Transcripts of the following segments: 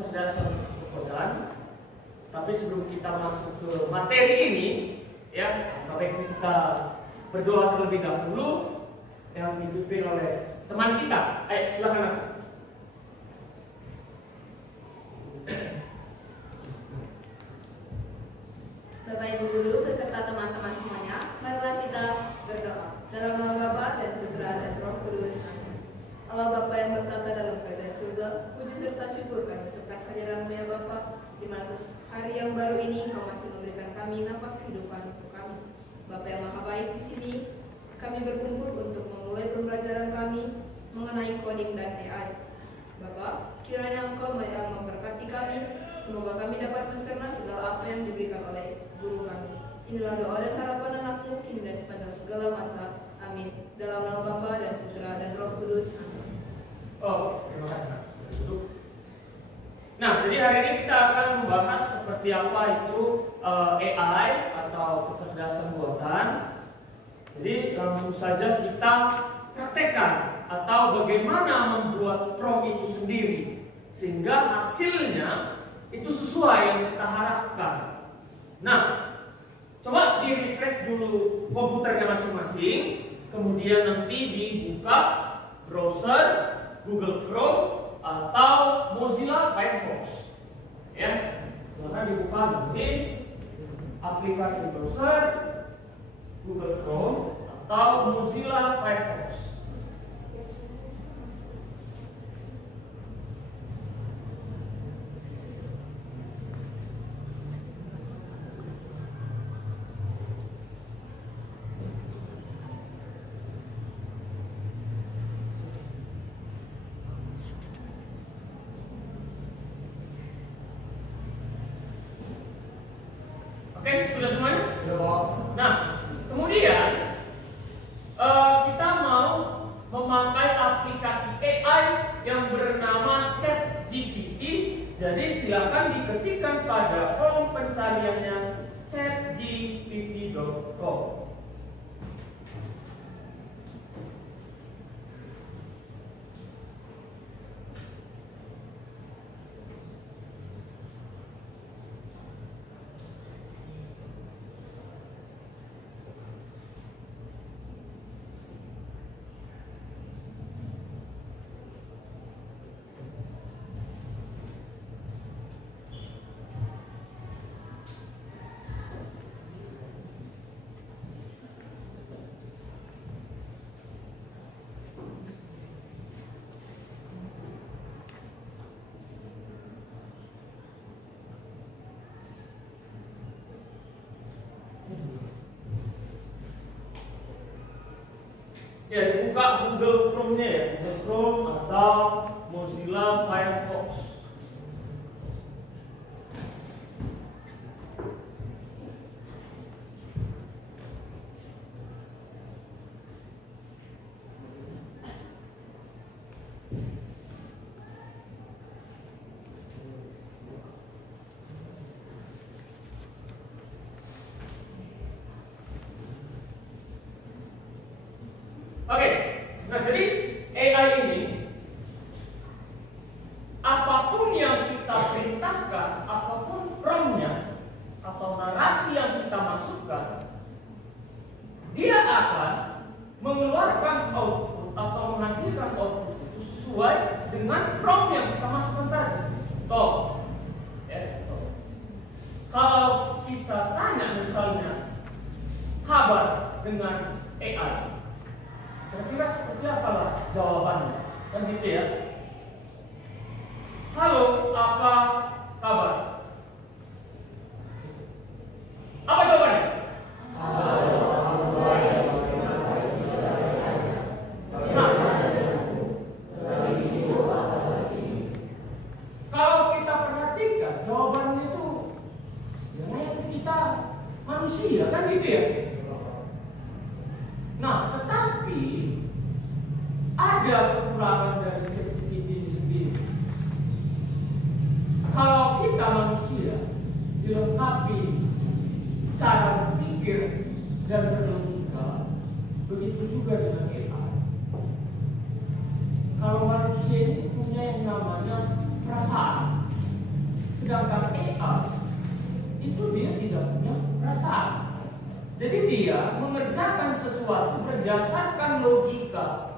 kecerdasan buatan. Tapi sebelum kita masuk ke materi ini, ya, baiknya kita berdoa terlebih dahulu yang dipimpin oleh teman kita. Ayo, silakan aku. Bapak Ibu Guru beserta teman-teman semuanya, marilah kita berdoa. Dalam nama Bapa dan Putra dan Roh Kudus. Amin. Allah Bapa yang bertata dalam kerajaan surga, puji serta syukur kami ucapkan kehadiran-Mu ya Bapa, di mana hari yang baru ini Kau masih memberikan kami napas kehidupan untuk kami. Bapa yang Maha Baik, di sini kami berkumpul untuk memulai pembelajaran kami mengenai coding dan AI. Bapa, kiranya Engkau yang memberkati kami. Semoga kami dapat mencerna segala apa yang diberikan oleh guru kami. Inilah doa dan harapan anak-Mu kini dan sepanjang segala masa. Amin. Dalam nama Bapa dan Putra dan Roh Kudus. Amin. Oh, terima kasih. Duduk. Nah, jadi hari ini kita akan membahas seperti apa itu AI atau kecerdasan buatan. Jadi langsung saja kita praktekkan atau bagaimana membuat prompt itu sendiri sehingga hasilnya itu sesuai yang kita harapkan. Nah, coba di-refresh dulu komputernya masing-masing, kemudian nanti dibuka browser Google Chrome atau Mozilla Firefox. Ya, silahkan dibuka nanti aplikasi browser Google Chrome atau Mozilla Firefox. Oke, sudah semuanya? Nah, kemudian kita mau memakai aplikasi AI yang bernama ChatGPT. Jadi silakan diketikkan pada kolom pencariannya chatgpt.com. Ya, dibuka Google Chrome-nya ya, Google Chrome atau Mozilla Firefox. Oke, nah jadi AI ini apapun yang kita perintahkan, apapun prompt-nya atau narasi yang kita masukkan, dia akan mengeluarkan output atau menghasilkan output itu sesuai dengan prompt yang kita masukkan tadi. Toh, kalau kita tanya misalnya kabar dengan AI, kira-kira seperti apalah jawabannya? Kan gitu ya. Halo, apa kabar? Apa jawabannya? Halo, kalau kita perhatikan jawabannya itu ya layaknya kita manusia, kan gitu ya. Nah, tetapi ada kekurangan dari ChatGPT ini sendiri. Kalau kita manusia dilengkapi cara berpikir dan berlogika, begitu juga dengan AI. Kalau manusia ini punya yang namanya perasaan, Sedangkan AI itu dia tidak punya perasaan. Jadi dia mengerjakan sesuatu berdasarkan logika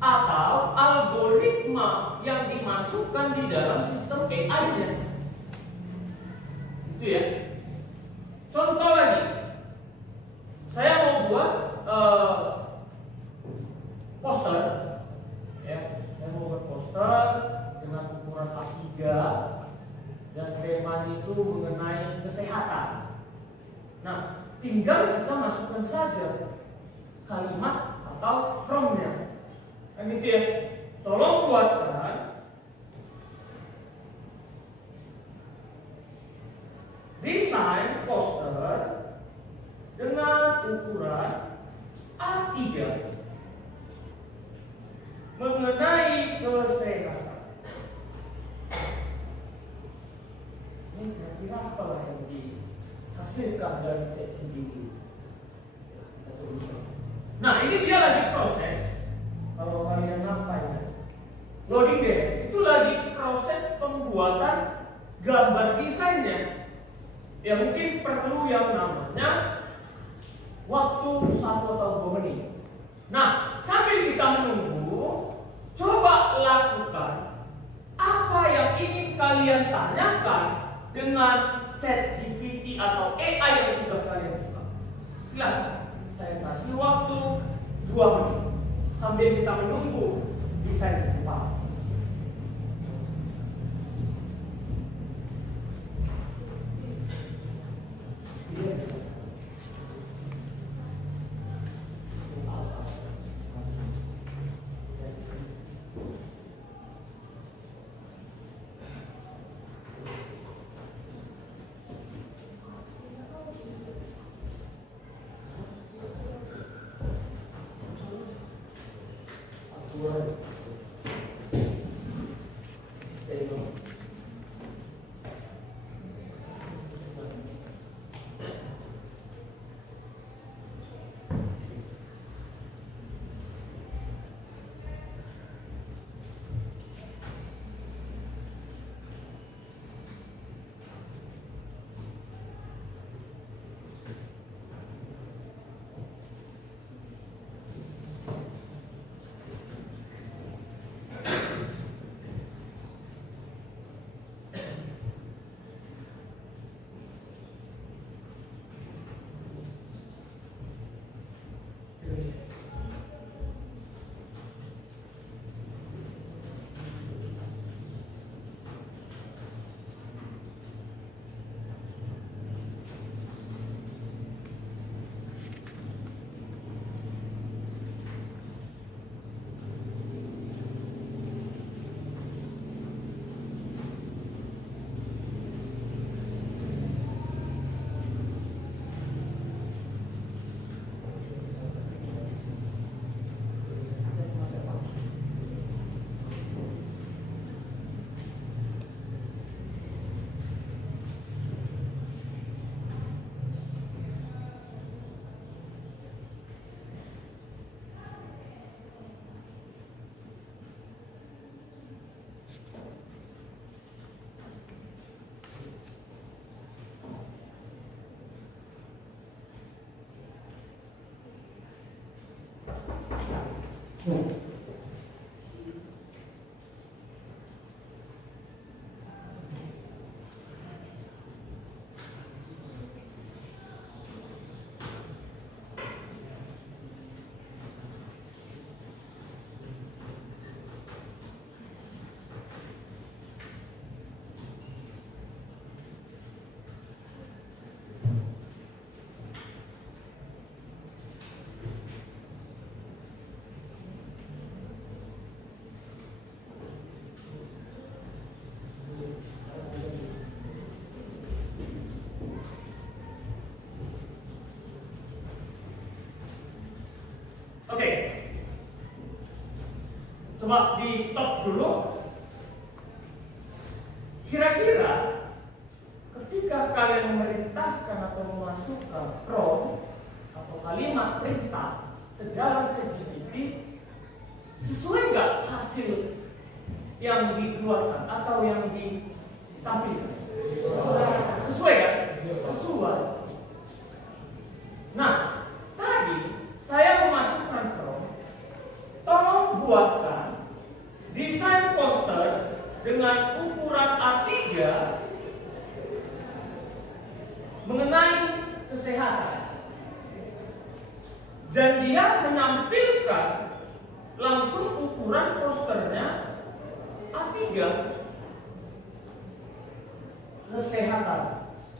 atau algoritma yang dimasukkan di dalam sistem AI-nya. Itu ya. Contoh lagi, saya mau buat poster, ya, saya mau buat poster dengan ukuran A3 dan temanya itu mengenai kesehatan. Nah, tinggal kita masukkan saja kalimat atau promptnya. Kan gitu ya. Tolong buatkan desain poster dengan ukuran A3 mengenai kesehatan. Ini kira-kira apalah yang dihasilkan dari ChatGPT. Nah, ini dia lagi proses. Kalau kalian ngapain? Loading deh, itu lagi proses pembuatan gambar desainnya. Ya mungkin perlu yang namanya waktu 1 atau 2 menit. Nah, sambil kita menunggu, coba lakukan apa yang ingin kalian tanyakan dengan ChatGPT atau AI yang sudah kalian buka. Silakan, saya kasih waktu 2 menit sambil kita menunggu desain depan. Oke, coba di stop dulu. Kira-kira ketika kalian memerintahkan atau memasukkan prompt atau kalimat perintah ke dalam ChatGPT, sesuai nggak hasil yang dikeluarkan atau yang ditampilkan? Sesuai kan? Sesuai. Nah, tadi saya memasukkan prom. Tolong buatkan desain poster dengan ukuran A3 mengenai kesehatan. Dan dia menampilkan langsung ukuran posternya A3 kesehatan.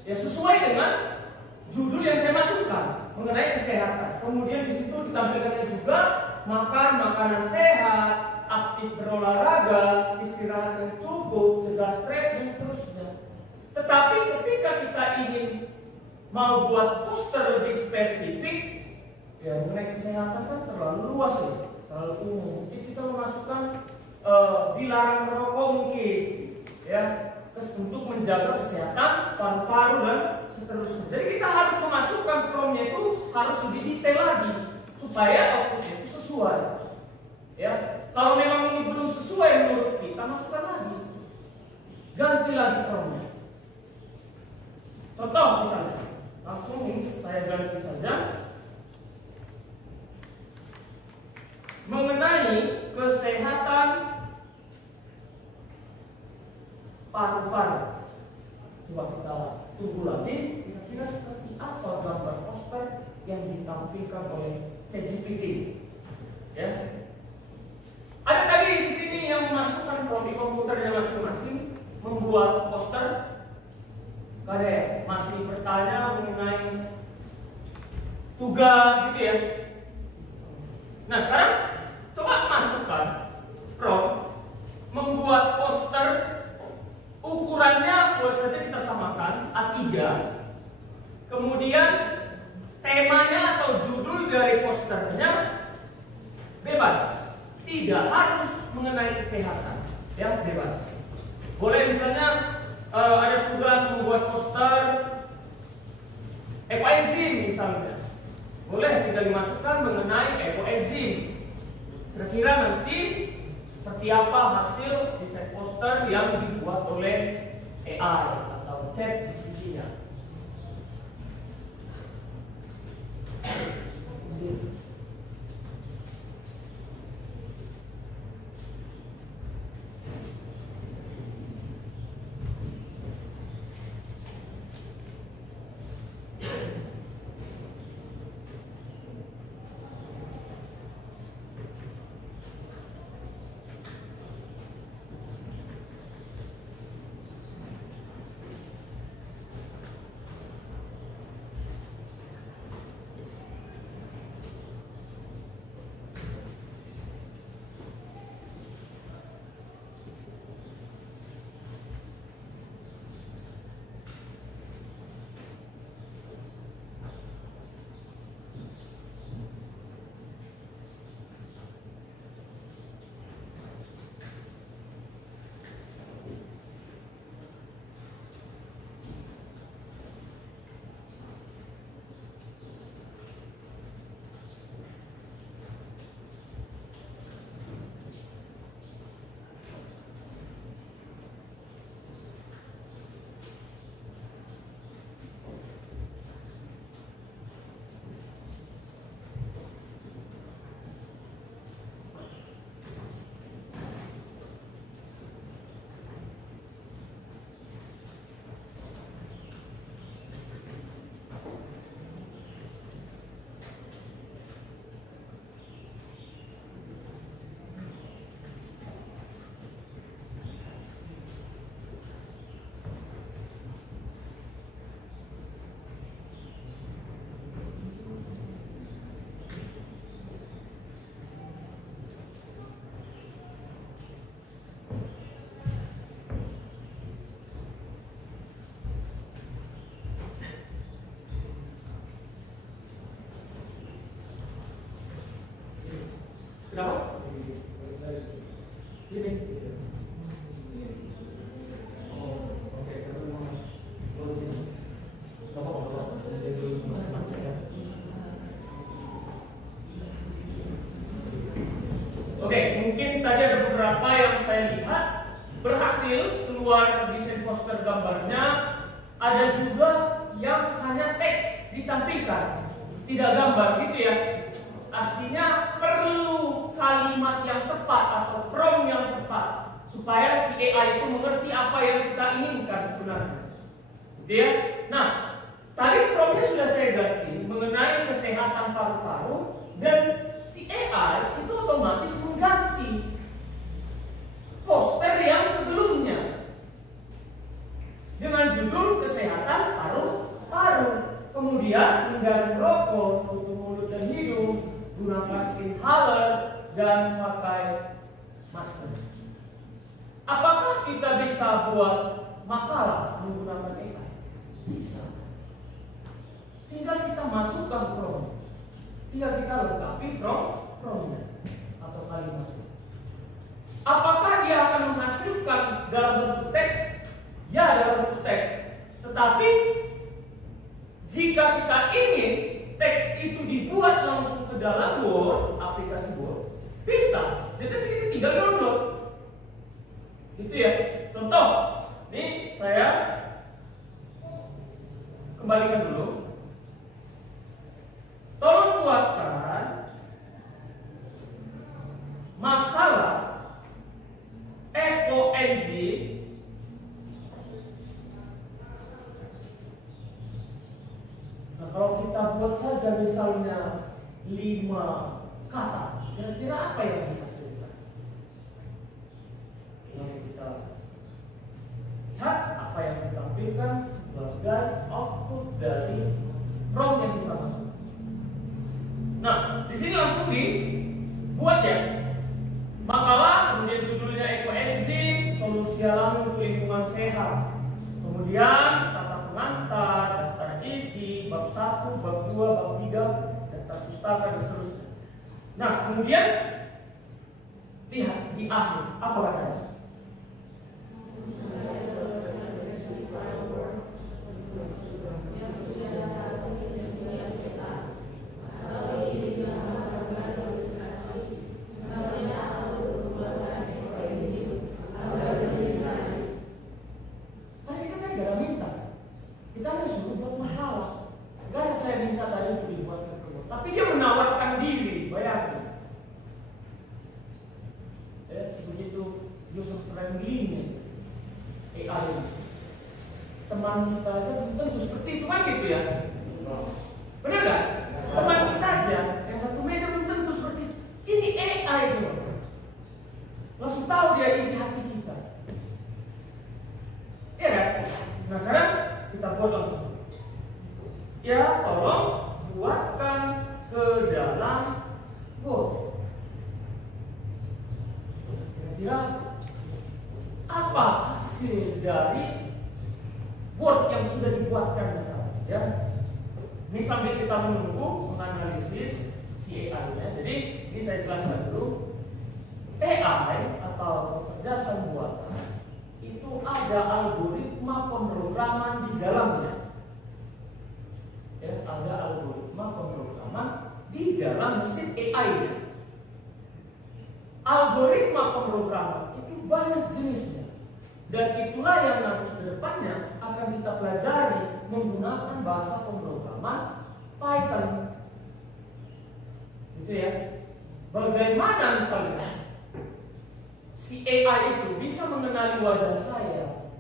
Ya sesuai dengan judul yang saya masukkan mengenai kesehatan. Kemudian di situ ditampilkannya juga makan makanan sehat, aktif berolahraga, istirahat yang cukup, cegah stres dan seterusnya. Tetapi ketika kita ingin mau buat poster lebih spesifik, ya mengenai kesehatan kan terlalu luas ya, terlalu umum. Jadi kita memasukkan dilarang merokok mungkin, ya, terus untuk menjaga kesehatan paru-paru dan seterusnya. Jadi kita harus memasukkan promnya itu harus lebih detail lagi supaya outputnya itu sesuai. Ya, kalau memang ini belum sesuai menurut kita, masukkan lagi, ganti lagi promnya. Contoh misalnya, langsung ini saya ganti saja. Mengenai kesehatan paru-paru. Coba kita tunggu lagi kira-kira seperti apa gambar poster yang ditampilkan oleh ChatGPT. Ya. Ada tadi di sini yang memasukkan di komputernya masing-masing membuat poster. Kalian masih bertanya mengenai tugas gitu ya. Nah sekarang coba masukkan prompt membuat poster ukurannya boleh saja kita samakan A3. Kemudian temanya atau judul dari posternya bebas, tidak harus mengenai kesehatan, ya bebas. Boleh misalnya ada tugas membuat poster ekoenzim misalnya, boleh kita dimasukkan mengenai ekoenzim. Kira-kira nanti seperti apa hasil desain poster yang dibuat oleh AI atau ChatGPT-nya. Kenapa? Ini. Oke, mungkin tadi ada beberapa yang saya lihat berhasil keluar desain poster gambarnya, ada juga yang hanya teks ditampilkan, tidak gambar gitu ya. Artinya perlu kalimat yang tepat atau prompt yang tepat supaya si AI itu mengerti apa yang kita inginkan sebenarnya. Gitu ya. Nah, tadi promptnya sudah saya ganti mengenai kesehatan paru-paru, dan si AI itu otomatis mengganti poster yang sebelumnya dengan judul kesehatan paru-paru. Kemudian hindari rokok, tutup mulut dan hidung, gunakan inhaler, dan pakai masker. Apakah kita bisa buat makalah menggunakan AI? Bisa. Tinggal kita masukkan prompt, tinggal kita lengkapi promptnya atau kalimatnya. Apakah dia akan menghasilkan dalam bentuk teks? Ya, dalam bentuk teks. Tetapi jika kita ingin teks itu dibuat langsung ke dalam Word, aplikasi Word, bisa. Jadi kita tinggal download. Itu ya. Contoh, ini saya kembalikan dulu. Tolong buatkan makalah ekoenzim kalau kita buat saja misalnya 5 kata, kira-kira apa yang dihasilkan? Lalu kita lihat apa yang ditampilkan sebagai output dari prompt yang kita masukkan. Nah, di sini langsung dibuat ya. Makalah, kemudian judulnya ekoenzim, solusi alami untuk lingkungan sehat. Kemudian kata pengantar, daftar isi, bab 1, bab 2, bab 3, daftar pustaka dan seterusnya. Nah, kemudian lihat di akhir apa katanya? Tapi dia menawarkan diri, bayangkan. Begitu user friendly-nya AI. Teman kita aja belum tentu seperti itu kan gitu ya. Benar nggak? Teman kita aja yang satu meja belum tentu seperti itu. Ini AI itu. Langsung tahu dia isi hati kita. Iya kan? Nah sekarang kita buat langsung. Ya tolong buatkan ke dalam Word. Kira-kira apa hasil dari Word yang sudah dibuatkan ya? Ini sambil kita menunggu menganalisis si AI-nya. Jadi ini saya jelaskan dulu. AI atau kecerdasan buatan itu ada algoritma pemrograman di dalamnya. Ya, ada algoritma pemrograman di dalam mesin AI-nya. Algoritma pemrograman itu banyak jenisnya, dan itulah yang nanti ke depannya akan kita pelajari menggunakan bahasa pemrograman Python. Gitu ya. Bagaimana misalnya si AI itu bisa mengenali wajah saya?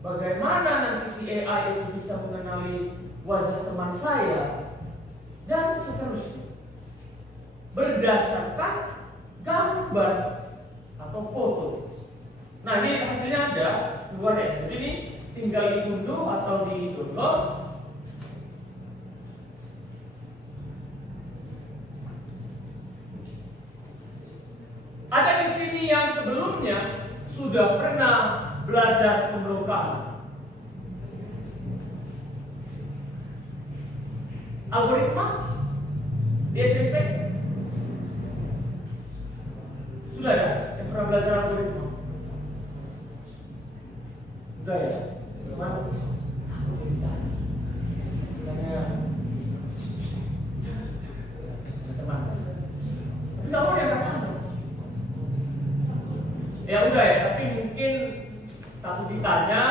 Bagaimana nanti si AI itu bisa mengenali wajah teman saya, dan seterusnya, berdasarkan gambar atau foto. Nah ini hasilnya ada keluar ya. Jadi ini tinggal diunduh atau di-download. Ada di sini yang sebelumnya sudah pernah belajar pemrograman. Algoritma di SMP sudah ya, yang pernah belajar algoritma sudah ya. Bagaimana? Teman, tapi nggak mau yang kata ya udah ya, tapi mungkin ditanya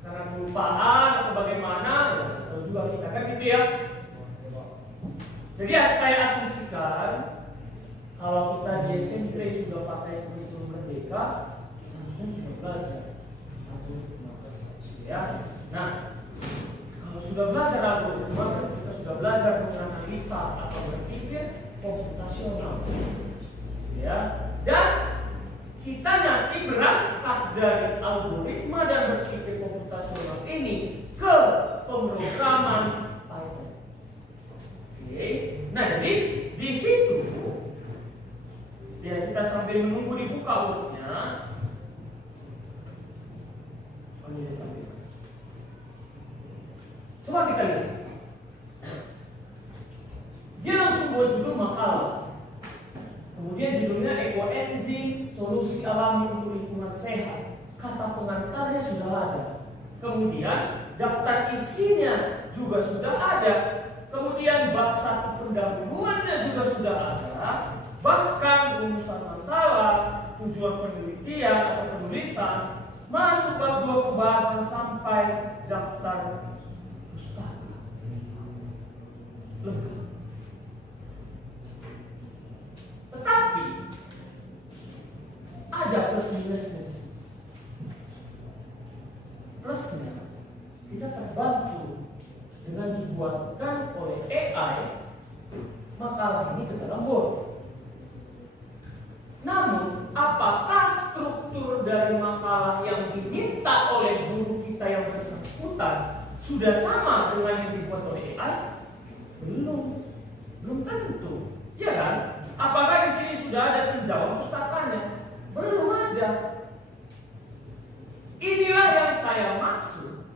karena kelupaan atau bagaimana, atau juga kita kan gitu ya. Jadi saya asumsikan kalau kita di SMP sudah pakai kurikulum merdeka, seharusnya sudah belajar ya. Nah, kalau sudah belajar algoritma, kita sudah belajar menganalisa atau berpikir komputasional, ya. Dan kita nanti berangkat dari algoritma dan berpikir komputasional ini ke pemrograman Python. Oke. Nah, jadi di situ ya kita sambil menunggu dibuka Word-nya. Oh, ini coba kita lihat. Dia langsung buat judul makalah. Kemudian judulnya ekoenzim solusi alami untuk lingkungan sehat. Kata pengantarnya sudah ada. Kemudian daftar isinya juga sudah ada. Kemudian bab 1 pendahuluannya juga sudah ada. Bahkan rumusan masalah, tujuan penelitian atau penulisan, masuk bab 2 pembahasan sampai daftar pustaka. Lengkap. Tetapi ada plus minusnya. Plusnya, kita terbantu dengan dibuatkan oleh AI makalah ini ke dalam Word. Namun, apakah struktur dari makalah yang diminta oleh guru kita yang bersangkutan sudah sama dengan yang dibuat oleh AI? Belum tentu, ya kan? Apakah di sini sudah ada tinjauan pustakanya? Belum ada. Inilah yang saya maksud.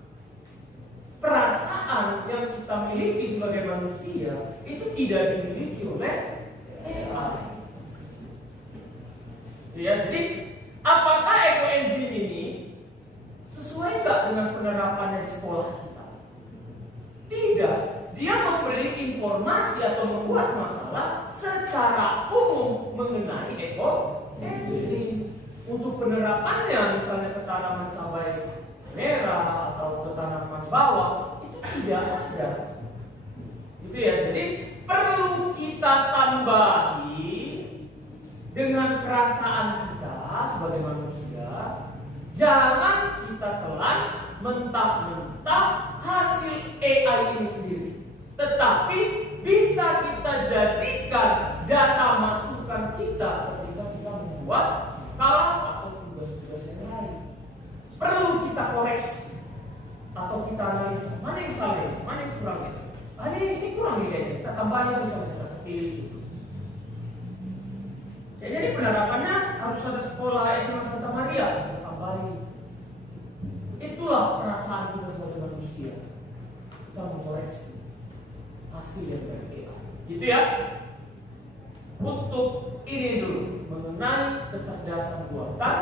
Perasaan yang kita miliki sebagai manusia itu tidak dimiliki oleh AI. Ya, jadi apakah ekoenzim ini sesuai nggak dengan penerapannya di sekolah kita? Tidak. Dia memberi informasi atau membuat makalah secara umum mengenai ekoenzim. Untuk penerapannya, misalnya ke tanaman cabai merah atau ke tanaman bawang, itu tidak ada. Gitu ya. Jadi perlu kita tambahi dengan perasaan kita sebagai manusia. Jangan kita telan mentah-mentah hasil AI ini sendiri, tetapi bisa kita jadikan data masukan kita ketika kita membuat makalah atau tugas-tugas yang lain. Perlu kita koreksi atau kita analisa mana yang salah, mana yang kurang ya. Ini kurang ya, kita tambahin misalnya kita pilih. Ya, jadi penerapannya harus ada sekolah SMA Santa Maria kita tambahin. Itulah perasaan kita sebagai manusia. Kita mengoreksi hasil yang dari AI. Gitu ya. Untuk ini dulu mengenai kecerdasan buatan,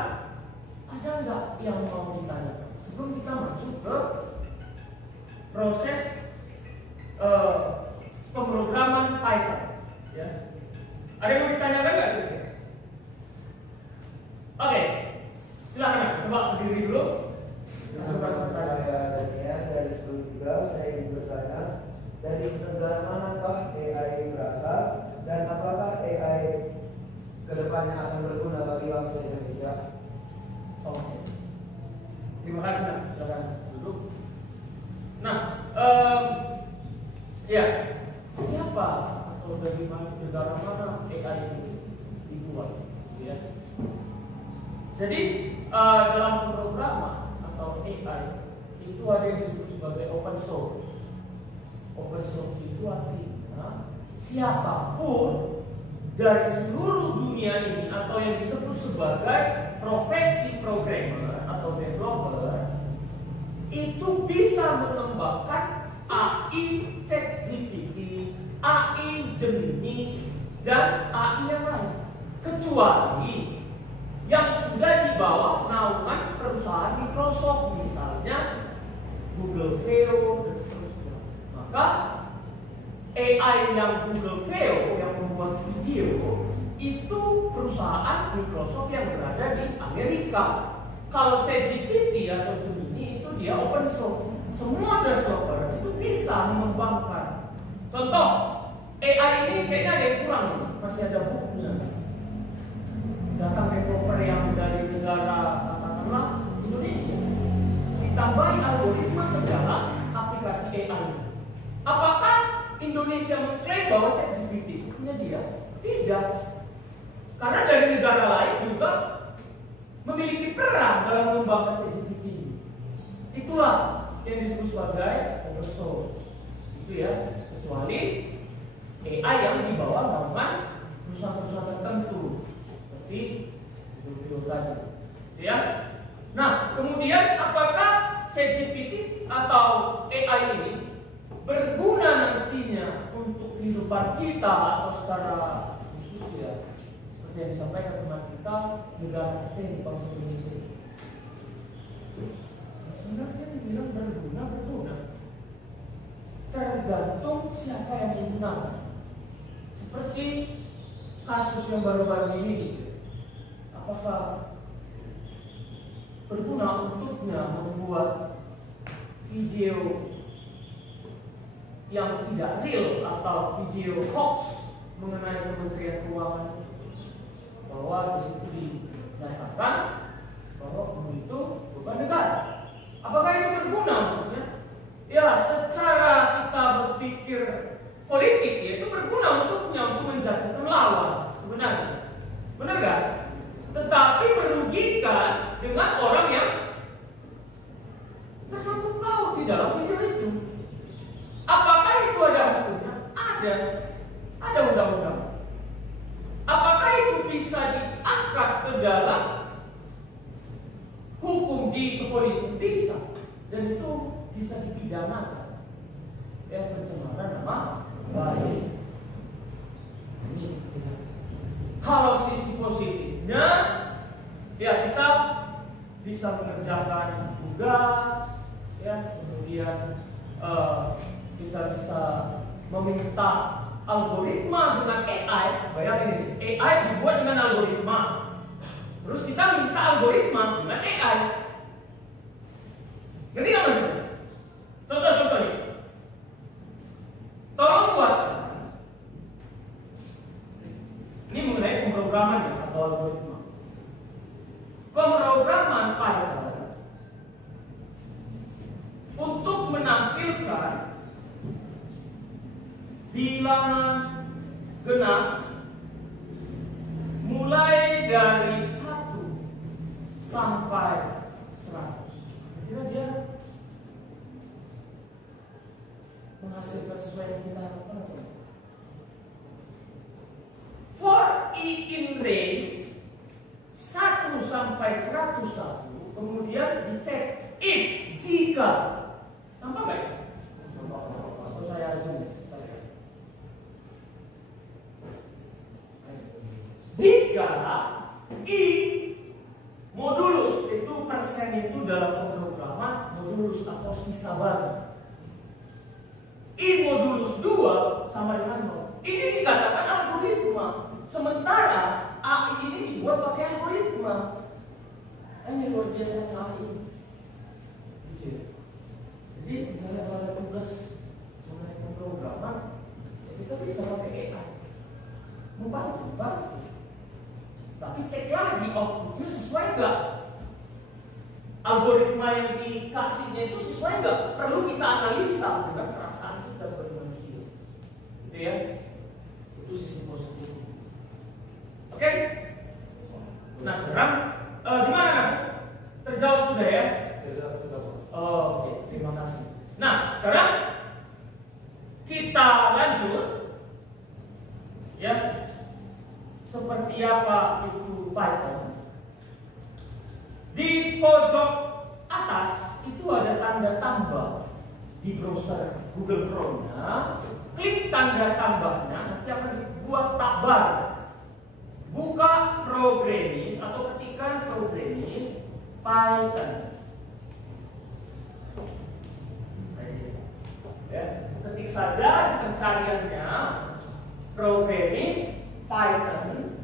ada nggak yang mau ditanyakan sebelum kita masuk ke proses pemrograman Python? Ya. Ada yang mau ditanyakan nggak? Oke, silakan. Coba berdiri dulu. Saya Daniel dari Sekolah juga. Saya ingin bertanya, dari negara manakah AI berasal dan apakah AI kedepannya akan berguna bagi bangsa Indonesia? Oke. Terima kasih. Nah, silakan duduk. Nah, ya, siapa atau dari negara mana AI ini dibuat? Ya. Jadi dalam pemrograman atau AI itu ada yang disebut sebagai open source. Open source itu artinya siapapun dari seluruh dunia ini atau yang disebut sebagai profesi programmer atau developer itu bisa mengembangkan AI ChatGPT, AI Gemini, dan AI yang lain, kecuali yang sudah di bawah naungan perusahaan Microsoft, misalnya Google Veo dan seterusnya. Maka AI yang Google Veo yang membuat video itu perusahaan Microsoft yang berada di Amerika. Kalau ChatGPT atau Gemini itu dia open source, semua developer itu bisa mengembangkan. Contoh, AI ini kayaknya ada yang kurang nih, masih ada bugnya. Datang developer yang dari negara katakanlah Indonesia, ditambahi algoritma ke dalam aplikasi AI. Apakah Indonesia mengklaim bahwa ChatGPT punya dia? Tidak. Karena dari negara lain juga memiliki peran dalam mengembangkan ChatGPT. Itulah yang disebut sebagai open source. Itu ya, kecuali AI yang dibawa naungan perusahaan-perusahaan tertentu seperti Google tadi. Ya. Nah, kemudian apakah ChatGPT atau AI ini berguna nantinya untuk kehidupan kita atau secara khusus ya, seperti yang disampaikan teman kita, negara kita yang bangsa Indonesia. Nah, sebenarnya dibilang berguna, tergantung siapa yang menggunakan. Seperti kasus yang baru-baru ini, apakah berguna untuknya membuat video yang tidak real atau video hoax mengenai Kementerian Keuangan, bahwa di situ dinyatakan bahwa itu bukan negara. Apakah itu berguna untuknya? Ya, secara kita berpikir politik ya, itu berguna untuknya untuk menjatuhkan lawan sebenarnya. Benar kan? Tetapi merugikan dengan orang yang tersangkut paut di dalam video itu. Apakah itu ada hukumnya? Ada. Ada undang-undang. Apakah itu bisa diangkat ke dalam hukum di kepolisian? Bisa. Dan itu bisa dipidanakan. Ya, pencemaran nama baik. Ini kalau sisi positifnya, ya kita bisa mengerjakan tugas, ya, kemudian kita bisa meminta algoritma dengan AI. Bayangin ini, AI dibuat dengan algoritma. Terus kita minta algoritma dengan AI. Ngerti nggak maksudnya? Contoh-contoh nih. Tolong buat. Ini mengenai pemrograman ya, atau algoritma. Pemrograman Python untuk menampilkan bilangan genap mulai dari 1 sampai 100. Kira dia menghasilkan sesuai yang kita harapkan. For I in range 1 sampai 101, kemudian dicek if, jika. Nampak nggak ya? Atau saya zoom. Jika I modulus itu persen itu dalam pemrograman modulus atau sisa baru. I modulus 2 sama dengan 0. Ini dikatakan algoritma. Sementara AI ini dibuat pakai algoritma. Ini luar biasa AI. Jadi misalnya kalau ada tugas mengenai pemrograman, ya kita bisa pakai AI. Membantu. Tapi cek lagi outputnya sesuai nggak? Algoritma yang dikasihnya itu sesuai nggak? Perlu kita analisa dengan perasaan kita sebagai manusia. Gitu ya. Itu sisi positif. Oke? Nah sekarang gimana? Terjawab sudah ya? Terjawab sudah. Oke, terima kasih. Nah sekarang kita lanjut. Ya. Seperti apa itu Python? Di pojok atas itu ada tanda tambah di browser Google Chrome-nya. Klik tanda tambahnya, nanti akan dibuat tab baru. Buka Programmist atau ketikkan Programmist Python. Ya, ketik saja pencariannya Programmist Python.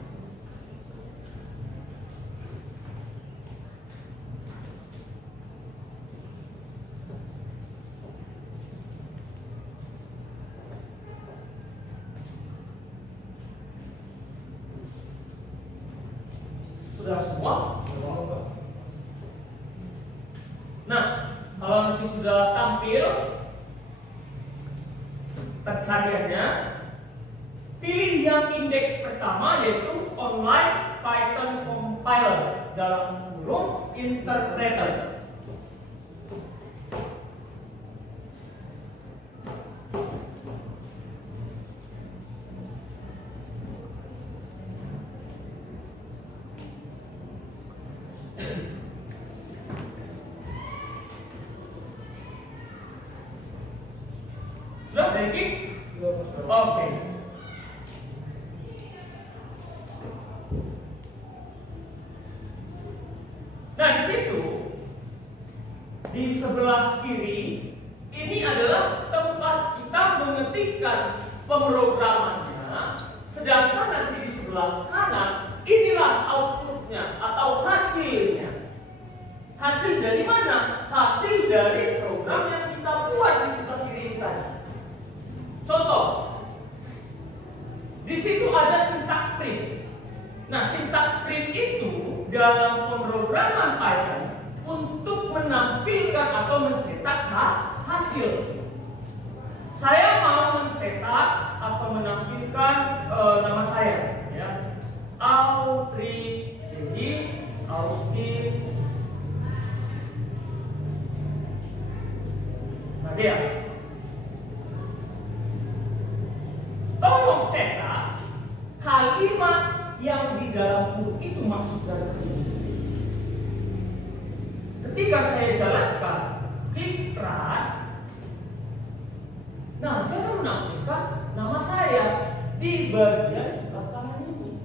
Sudah semua? Nah, kalau nanti sudah tampil pencariannya, pilih yang indeks pertama yaitu Online Python Compiler dalam kurung interpreter. Sudah, Ricky? Oke. Nah, di situ di sebelah kiri ini adalah tempat kita mengetikkan pemrogramannya, sedangkan nanti di sebelah kanan inilah outputnya atau hasilnya. Hasil dari mana? Hasil dari program yang kita buat di sebelah kiri ini tadi. Contoh, di situ ada sintaks print. Nah, sintaks print itu dalam pemrograman Python untuk menampilkan atau mencetak hasil. Saya mau mencetak atau menampilkan nama saya, ya, Audrey Dedi Austin Nadia. Tolong cetak kalimat yang di dalam kurung itu maksud dari ini. Ketika saya jalankan klik run, nah dia akan menampilkan nama saya di bagian sebelah kanan ini.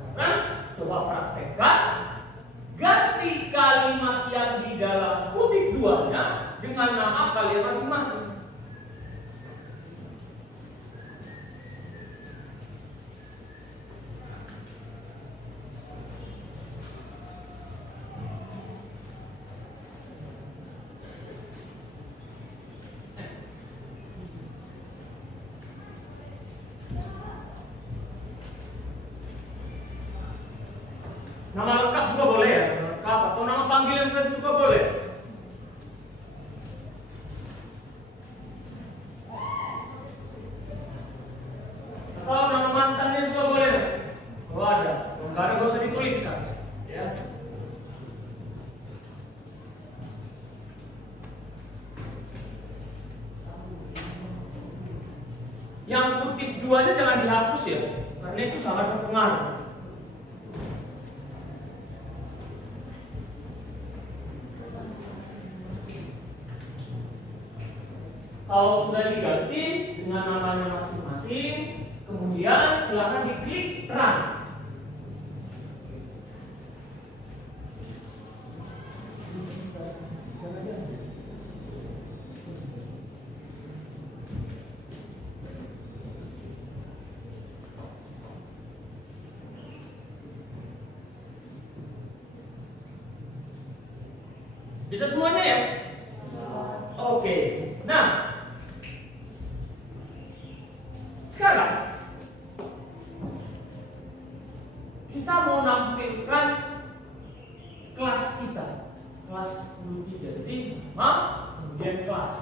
Sekarang coba praktekkan, ganti kalimat yang di dalam kutip duanya dengan nama kalian masing-masing. Nama lengkap juga boleh ya, lengkap atau nama panggilan saja juga boleh. Atau nama mantannya juga boleh. Oh ada, karena gak usah dituliskan, ya. Yang kutip duanya jangan dihapus ya, karena itu sangat berpengaruh. Kalau sudah diganti dengan namanya masing-masing, kemudian silakan diklik run. Bisa semuanya ya? Oke. Nah, sekarang kita mau nampilkan kelas kita, kelas 23. Jadi kemudian kelas.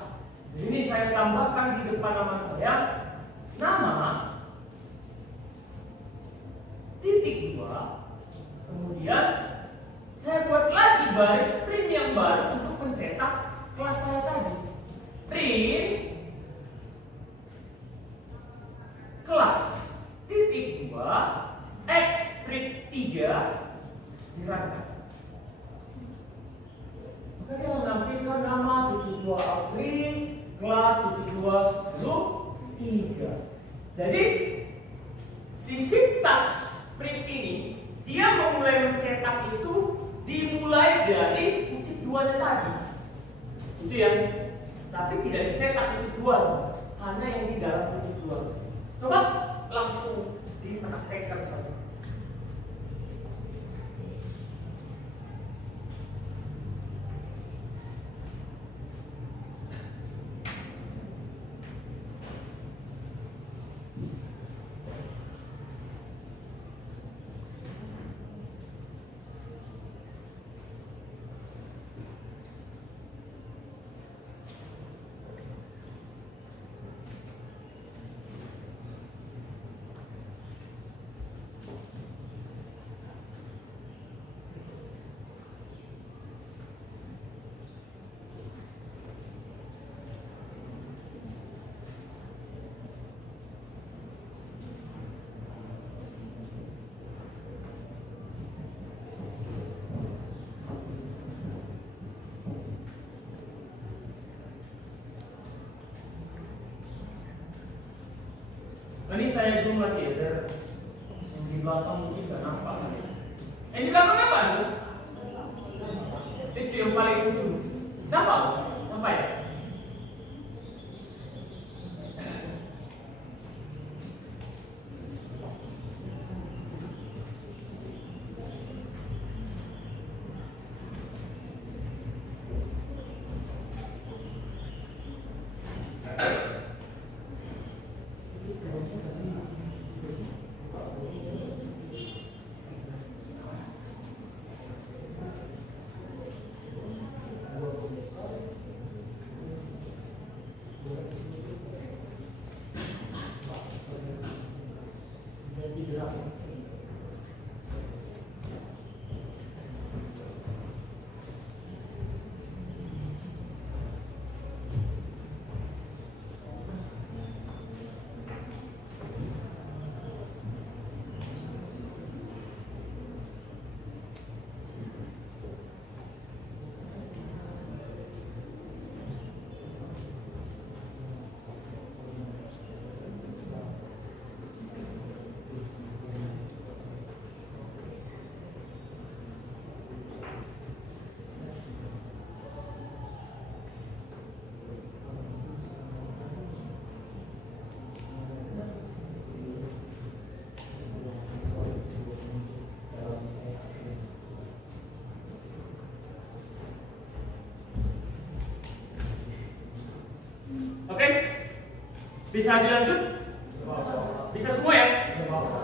Jadi ini saya tambahkan di depan nama saya, nama titik 2. Kemudian saya buat lagi baris print yang baru untuk mencetak kelas saya tadi. Print kelas titik 2 X print 3 dirangkai. Maka dia menampilkan nama titik 2 Audrey, kelas titik 2 3. Jadi si sintaks print ini dia memulai mencetak itu dimulai dari titik 2-nya tadi. Itu yang tapi tidak dicetak titik 2, hanya yang di dalam titik 2. Coba langsung dipraktekkan saja. Ini saya zoom lagi ya, biar yang di belakang mungkin nggak nampak. Yang di belakang apa itu? Itu yang paling ujung. Nampak? Nampak ya? Oke? Bisa dilanjut? Bisa semua ya?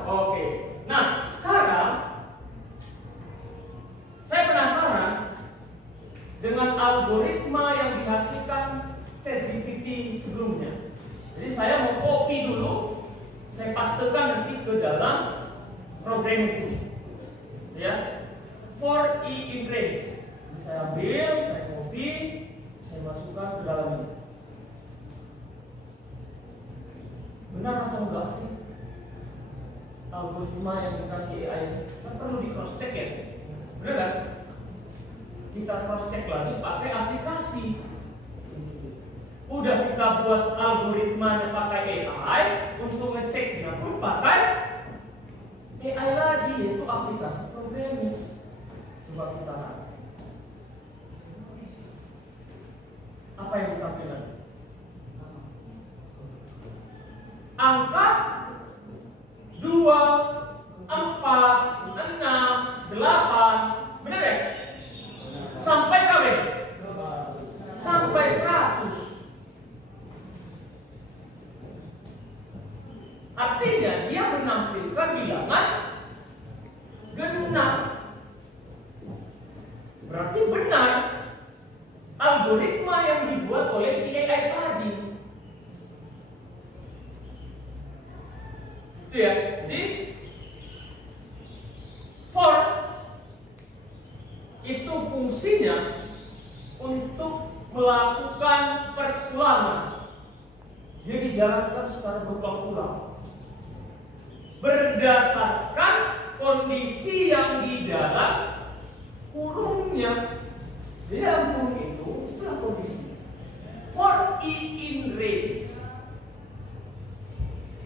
Oke. Nah, sekarang saya penasaran dengan algoritma yang dihasilkan ChatGPT sebelumnya. Jadi saya mau copy dulu, saya pastekan nanti ke dalam program ini. Ya. For e-intrains. Saya ambil, saya copy, saya masukkan ke dalam ini. Benar atau enggak sih algoritma yang dikasih AI kan perlu di cross check ya, benar kan? Kita cross check lagi pakai aplikasi. Udah kita buat algoritmanya pakai AI, untuk ngeceknya pun pakai AI lagi, yaitu aplikasi programming. Coba kita lihat apa yang ditampilkan. Angka 2, 4, 6, 8, benar ya? Sampai berapa? Sampai 100. Artinya dia menampilkan bilangan genap. Berarti benar algoritma yang dibuat oleh si AI tadi. Itu ya. Jadi for itu fungsinya untuk melakukan perulangan. Dia dijalankan secara berulang-ulang berdasarkan kondisi yang di dalam kurungnya. Di dalam kurung itulah kondisinya. For in range.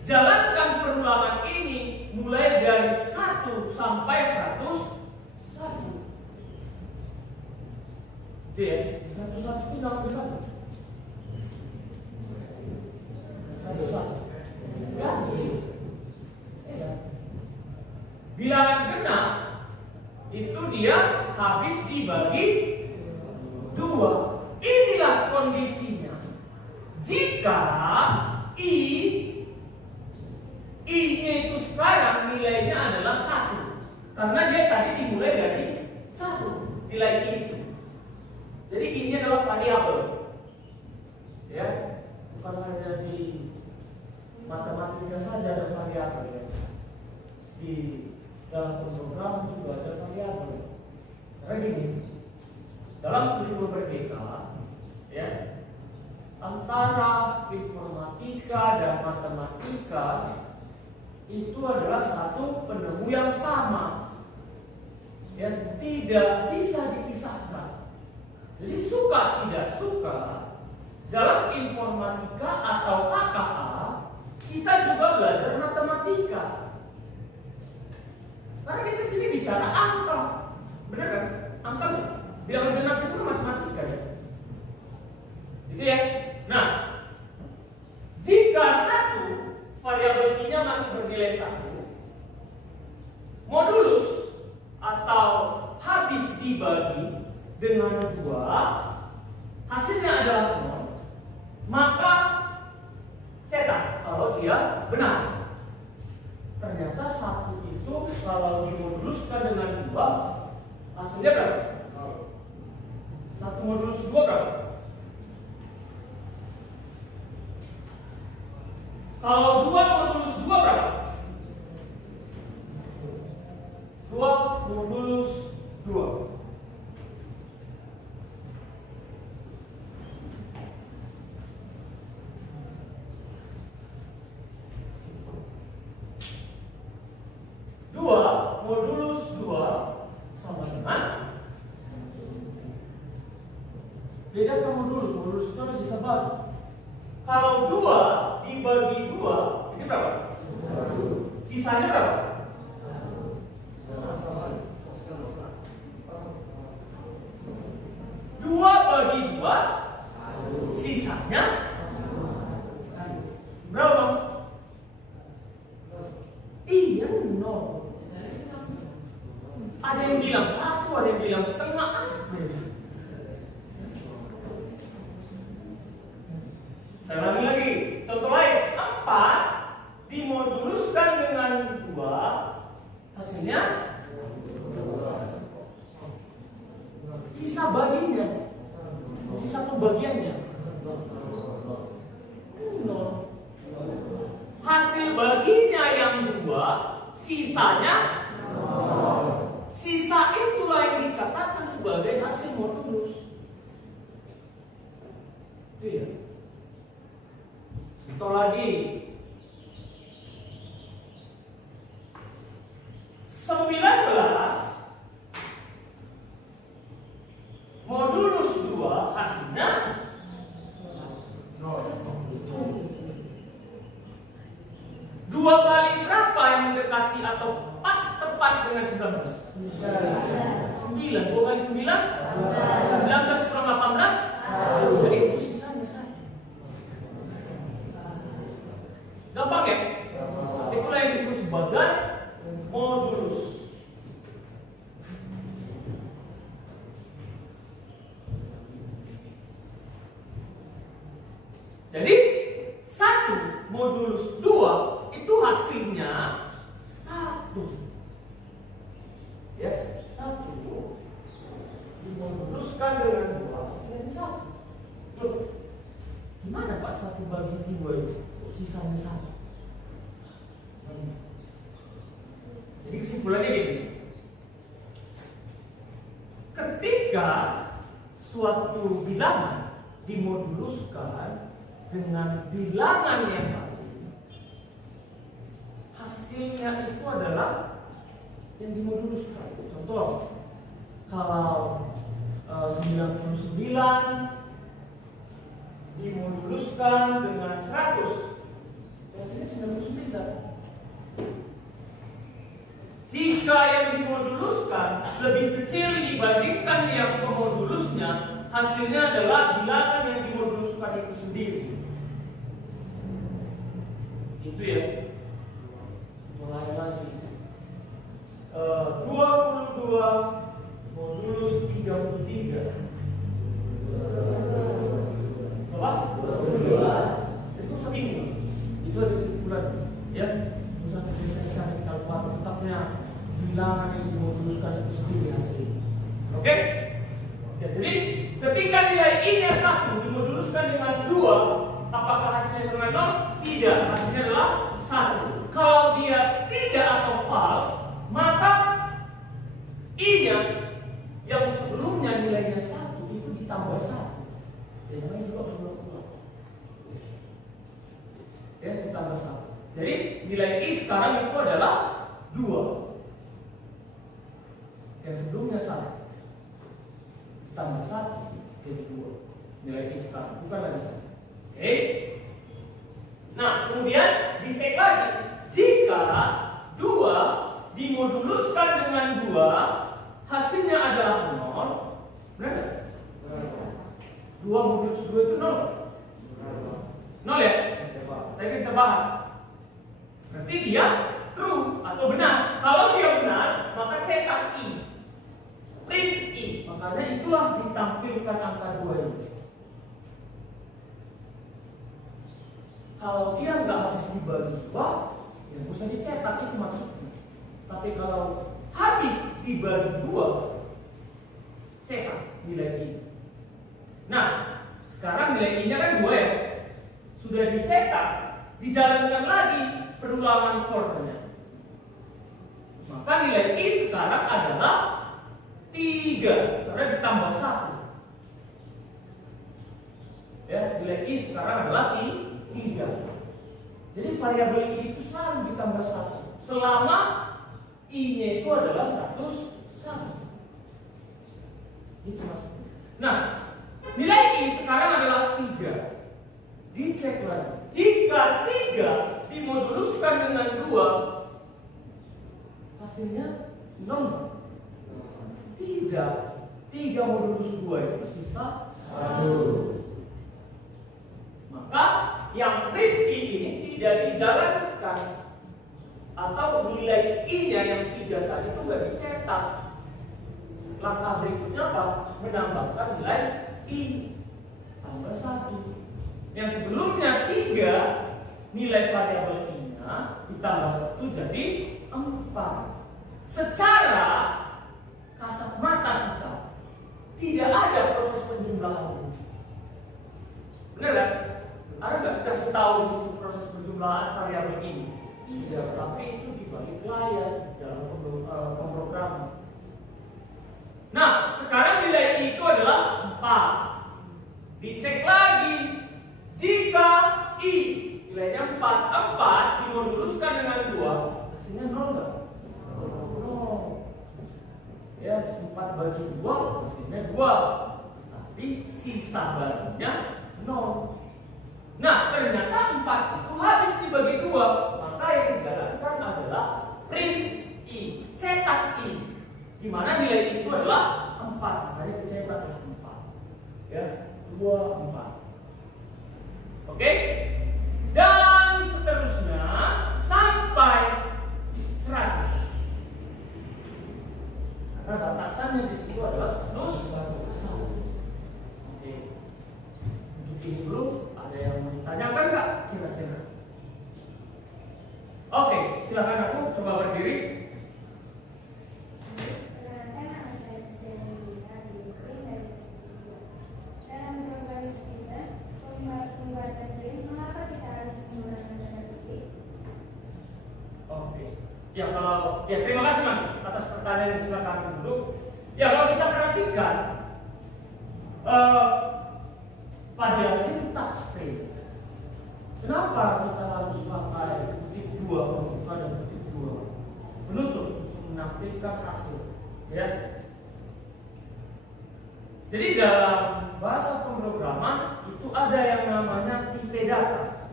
Jalankan perulangan ini mulai dari 1 sampai 101. Ya, 101 itu nama berapa? 101. Ganti. Bilangan genap itu dia habis dibagi 2. Inilah kondisinya. Jika I-nya itu sekarang nilainya adalah 1. Karena dia tadi dimulai dari 1 nilai I itu. Jadi I-nya adalah variabel. Ya, bukan hanya di matematika saja ada variabel ya. Di dalam program juga ada variabel. Karena gini, dalam kurikulum Merdeka ya, antara informatika dan matematika itu adalah satu penemu yang sama, yang tidak bisa dipisahkan. Jadi suka tidak suka dalam informatika atau KKA kita juga belajar matematika. Karena kita sini bicara angka, benar kan? Angka bilangan genap itu kan matematika ya. Gitu ya. Nah, jika satu variabel I-nya masih bernilai 1, modulus atau habis dibagi dengan 2, hasilnya adalah 0, maka cetak kalau dia benar. Ternyata 1 itu kalau dimoduluskan dengan 2, hasilnya berapa? 1 modulus 2 berapa? Kalau 2 modulus 2 berapa? 2 modulus 2. Modulus 2 sama dengan bedakan modulus itu masih sisa bagi. Kalau 2 dibagi 2, ini berapa? Sisanya berapa? 2 bagi 2, sisanya berapa? Iya, 0. Ada yang bilang 1, ada yang bilang setengah. Saya ulangi lagi. Contoh lain, 4 dimoduluskan dengan 2, hasilnya sisa baginya, sisa pembagiannya 0. Hasil baginya yang 2, sisanya 0. Sisa itulah yang dikatakan sebagai hasil modulus. Itu ya. Contoh lagi, 19 modulus 2, hasilnya 0. 2 kali berapa yang mendekati atau pas tepat dengan 19? 9. 2 kali 9? 19 kurang 18? Jadi itu sisanya 1. Gampang ya? Itulah yang disebut sebagai modulus. Jadi 1 modulus 2 itu hasilnya 1. Ya, 1 dimoduluskan dengan 2, hasilnya 1. Loh, gimana Pak 1 bagi 2 itu? Sisanya 1. Jadi kesimpulannya gini. Ketika suatu bilangan dimoduluskan dengan bilangan yang lain, hasilnya itu adalah yang dimoduluskan. Contoh, kalau 99 dimoduluskan dengan 100, hasilnya 99. Jika yang dimoduluskan lebih kecil dibandingkan yang pemodulusnya, hasilnya adalah bilangan yang dimoduluskan itu sendiri. Itu ya. Mulai lagi. 22 modulus 33. Berapa? 22. Itu seminggu. Itu ada kesimpulan, ya. Bisa kita cari kalkulator tetapnya bilangan yang dimoduluskan itu sendiri hasilnya. Oke? Ya, jadi ketika nilai I-nya 1 dimoduluskan dengan 2, apakah hasilnya dengan 0? Tidak, hasilnya adalah 1. Kalau dia tidak atau false, maka I-nya yang sebelumnya nilainya 1 itu ditambah 1. Ya, namanya juga berulang-ulang. Ya, ditambah 1. Jadi nilai I sekarang itu adalah 2. Yang sebelumnya 1 tambah 1 jadi 2. Nilai I sekarang bukan lagi 1. Oke. Nah, kemudian dicek lagi. Jika 2 dimoduluskan dengan 2, hasilnya adalah 0. Benar nggak? 2 modulus 2 itu 0. 0 ya? Tadi kita bahas. Berarti dia true atau benar. Kalau dia benar, maka cetak I. Print I. Makanya itulah ditampilkan angka 2 ini. Kalau dia nggak habis dibagi 2, ya nggak usah dicetak, itu maksudnya. Tapi kalau habis dibagi 2, cetak nilai I. Nah, sekarang nilai I-nya kan 2 ya. Sudah dicetak, dijalankan lagi perulangan for-nya. Maka nilai I sekarang adalah 3 karena ditambah 1. Ya, nilai I sekarang adalah 3. Jadi variabel I itu selalu ditambah 1 selama I-nya itu adalah 101. Itu maksudnya. Nah, nilai I sekarang adalah 3. Dicek lagi. Jika 3 dimoduluskan dengan 2, hasilnya 0. Tidak. 3 modulus 2 itu sisa 1. Maka yang print I ini tidak dijalankan, atau nilai I-nya yang 3 tadi itu nggak dicetak. Langkah berikutnya apa? Menambahkan nilai I tambah 1. Yang sebelumnya 3, nilai variabel I-nya ditambah 1 jadi 4. Secara kasat mata kita tidak ada proses penjumlahan. Benar kan? Ada nggak kasih tahu di situ proses penjumlahan variabel ini? Tidak, tapi itu di balik layar dalam pemrograman. Nah, sekarang nilai I itu adalah 4. Dicek lagi. Jika I nilainya 4 dimoduluskan dengan 2, hasilnya 0 nggak? 0. Ya, 4 bagi 2 hasilnya 2. Tapi sisa barunya 0. Nah, ternyata 4 itu habis dibagi 2, maka yang dijalankan adalah print I, cetak I, di mana nilai itu adalah 4, makanya dicetak 4. Ya, 2, 4. Oke? Dan seterusnya sampai 100. Karena batasannya di situ adalah 100. Oke. Untuk ini dulu, ada yang mau ditanyakan nggak kira-kira? Oke, silakan aku coba berdiri. Ya kalau ya terima kasih Mas atas pertanyaan, silakan dulu. Ya kalau kita perhatikan pada sintaks print, kenapa kita harus pakai titik 2 pembuka dan titik 2 penutup untuk menampilkan hasil? Ya. Jadi dalam bahasa pemrograman itu ada yang namanya tipe data.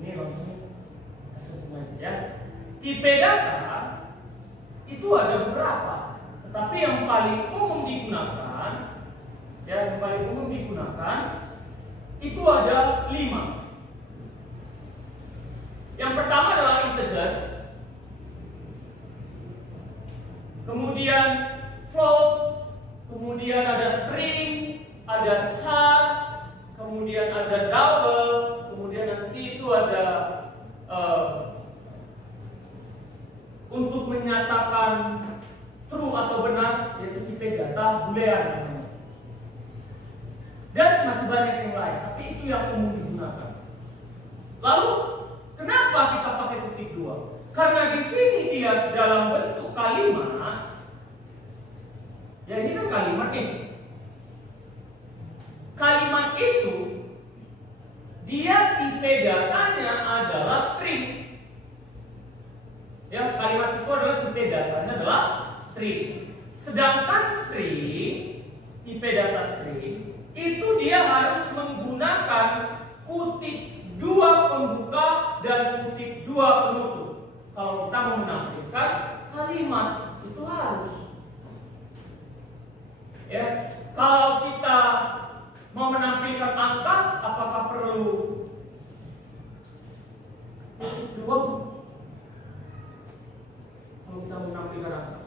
Ini langsung sesuai ya. Tipe data itu ada beberapa, tetapi yang paling umum digunakan, itu ada 5. Yang pertama adalah integer, kemudian float, kemudian ada string, ada char, kemudian ada double, kemudian nanti itu ada untuk menyatakan true atau benar, yaitu tipe data boolean. Dan masih banyak yang lain, tapi itu yang umum digunakan. Lalu kenapa kita pakai titik 2? Karena di sini dia dalam bentuk kalimat. Ya ini kan kalimat nih. Kalimat itu dia tipe datanya adalah string. Ya, kalimat itu adalah tipe datanya adalah string. Sedangkan string, tipe data string, itu dia harus menggunakan kutip B 2 pembuka dan kutip 2 penutup. Kalau kita mau menampilkan kalimat itu harus. Ya, kalau kita mau menampilkan angka, apakah perlu kutip 2? Kalau kita menampilkan angka,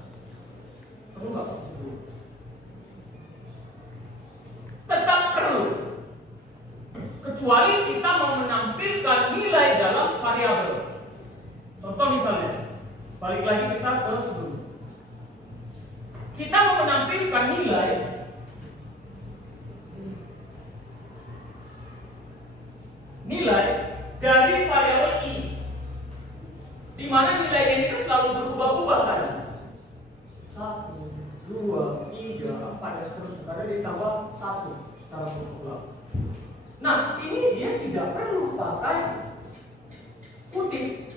perlu nggak kutip 2? Tetap perlu, kecuali kita mau menampilkan nilai dalam variabel. Contoh misalnya, balik lagi kita ke sebelum. Kita mau menampilkan nilai dari variabel i, di mana nilainya itu selalu berubah-ubah kan? 1, 2, 3, 4 dan seterusnya. Karena ditambah 1 secara berulang. Nah, ini dia tidak perlu pakai kutip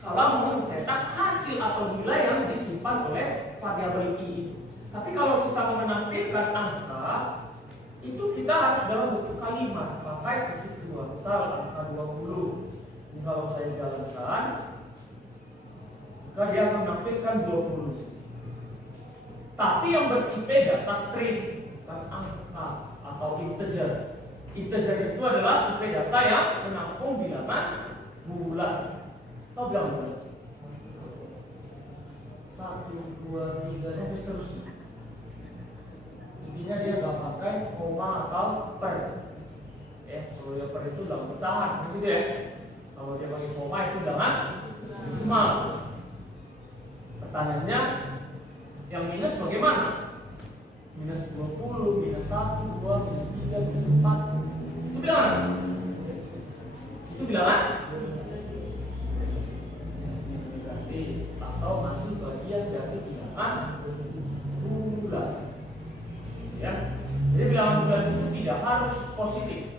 kalau mau mencetak hasil atau nilai yang disimpan oleh variabel i. Tapi kalau kita mau menampilkan angka, itu kita harus dalam bentuk kalimat, pakai kutip 2. Misal angka 20. Ini kalau saya jalankan, maka dia akan menampilkan 20. Tapi yang ber-IP data string, bukan angka atau integer. Integer itu adalah IP data yang menampung bilangan bulan. Atau bilangan bulan. 1, 2, 3 dan seterusnya. Intinya dia nggak pakai koma atau per. Kalau dia per itu dalam pecahan, gitu ya. Kalau dia pakai koma itu jangan desimal. Pertanyaannya, yang minus bagaimana? Minus 20, minus 1, 2, minus 3, minus 4. Itu bilangan. Itu bilangan negatif atau masih bagian dari bilangan bulan. Ya. Jadi bilangan bulan itu tidak harus positif.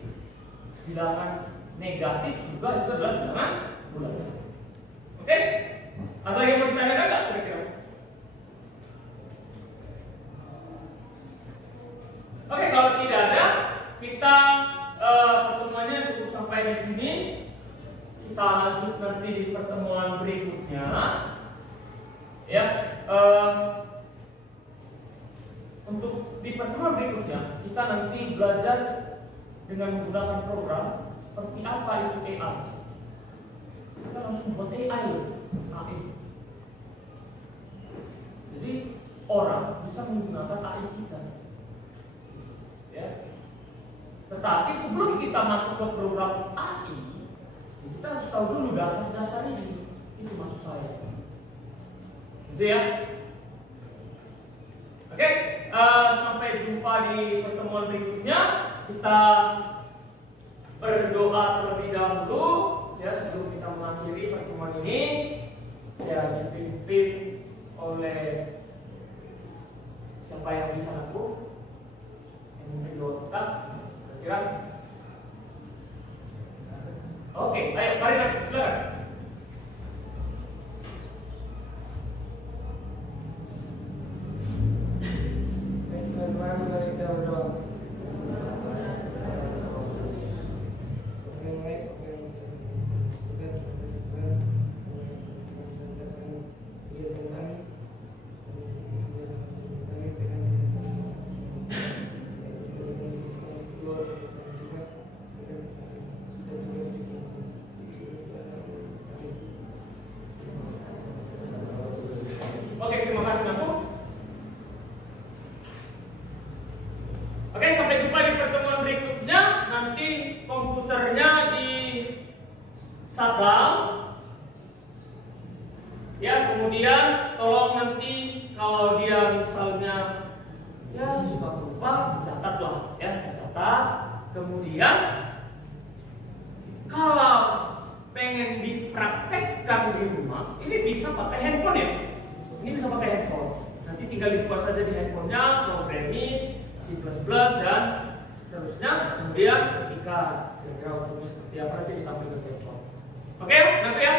Bilangan negatif juga itu adalah bilangan bulan. Oke? Ada lagi yang mau ditanyakan nggak kira-kira? Oke, kalau tidak ada, kita pertemuannya cukup sampai di sini. Kita lanjut nanti di pertemuan berikutnya. Ya, untuk di pertemuan berikutnya kita nanti belajar dengan menggunakan program seperti apa itu AI. Kita langsung buat AI. Jadi orang bisa menggunakan AI kita. Ya. Tetapi sebelum kita masuk ke program AI, kita harus tahu dulu dasar-dasar ini. Itu maksud saya. Gitu ya. Oke, sampai jumpa di pertemuan berikutnya. Kita berdoa terlebih dahulu ya sebelum kita mengakhiri pertemuan ini. Ya, dipimpin oleh siapa yang bisa ngaku? Mungkin doa kita kira. Oke, ayo mari silakan. Mari kita berdoa. Oke, terima kasih Naku. Oke, sampai jumpa di pertemuan berikutnya. Nanti komputernya di shutdown. Ya, kemudian tolong nanti kalau dia misalnya ya suka lupa, catatlah ya, catat. Kemudian kalau pengen dipraktekkan di rumah, ini bisa pakai handphone ya. Ini bisa pakai handphone. Nanti tinggal dibuat saja di handphonenya Programming, C++ dan seterusnya. Kemudian ketika kira-kira seperti apa nanti ditampilkan di handphone. Oke, nanti ya.